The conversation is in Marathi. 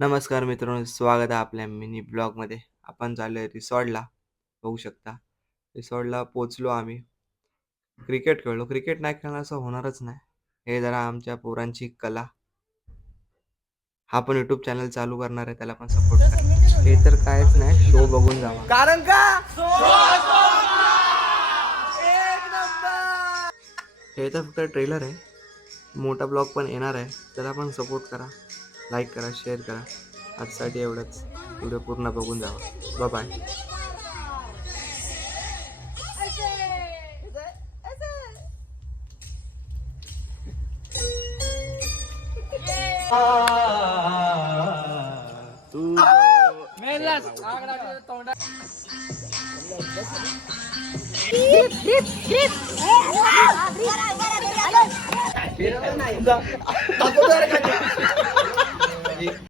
नमस्कार मित्रांनो, स्वागत आहे आपल्या मिनी ब्लॉगमध्ये. आपण चाललो आहे रिसॉर्टला. बघू शकता, रिसॉर्टला पोचलो आम्ही. क्रिकेट खेळलो. क्रिकेट नाही खेळणं असं होणारच नाही. हे जरा आमच्या पोरांची कला. हा पण यूट्यूब चॅनल चालू करणार आहे, त्याला पण सपोर्ट करा. हे तर कायच नाही, शो बघून जावा. कारण का हे तर फक्त ट्रेलर आहे. मोठा ब्लॉग पण येणार आहे, त्याला पण सपोर्ट करा, लाईक करा, शेअर करा. आजसाठी एवढंच. व्हिडिओ पूर्ण बघून जावा. बाय.